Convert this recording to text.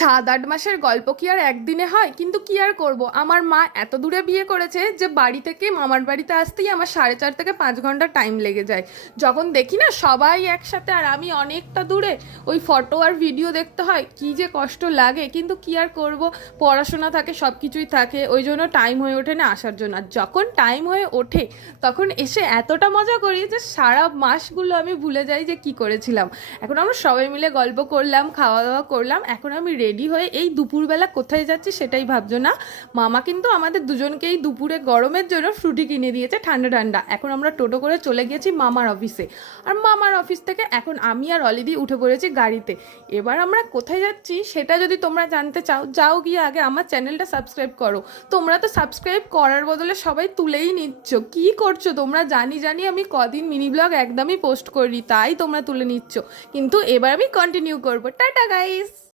7-8 মাসের গল্প কি আর একদিনে হয়? কিন্তু কি আর করব, আমার মা এত দূরে বিয়ে করেছে যে বাড়ি থেকে মামার বাড়িতে আসতেই আমার 4.5 থেকে 5 ঘন্টা টাইম লেগে যায়। যখন দেখি না সবাই একসাথে আর আমি অনেকটা দূরে, ওই ফটো আর ভিডিও দেখতে হয়, কি যে কষ্ট লাগে। কিন্তু কি আর করব, পড়াশোনা থাকে, সব কিছুই থাকে, ওই জন্য টাইম হয়ে ওঠে না আসার জন্য। আর যখন টাইম হয়ে ওঠে তখন এসে এতটা মজা করি যে সারা মাসগুলো আমি ভুলে যাই যে কি করেছিলাম। এখন আমরা সবাই মিলে গল্প করলাম, খাওয়া দাওয়া করলাম, এখন আমি রেডি হয়ে এই দুপুরবেলা কোথায় যাচ্ছি সেটাই ভাবছো না। মামা কিন্তু আমাদের দুজনকেই দুপুরে গরমের জন্য ফ্রুটি কিনে দিয়েছে ঠান্ডা ঠান্ডা। এখন আমরা টোটো করে চলে গেছি মামার অফিসে, আর মামার অফিস থেকে এখন আমি আর অলিদি উঠে পড়েছি গাড়িতে। এবার আমরা কোথায় যাচ্ছি সেটা যদি তোমরা জানতে চাও, যাও গিয়ে আগে আমার চ্যানেলটা সাবস্ক্রাইব করো। তোমরা তো সাবস্ক্রাইব করার বদলে সবাই তুলেই নিচ্ছ, কি করছো তোমরা? জানি জানি আমি কদিন মিনি ব্লগ একদমই পোস্ট করি, তাই তোমরা তুলে নিচ্ছ। কিন্তু এবার আমি কন্টিনিউ করবো। Tata guys.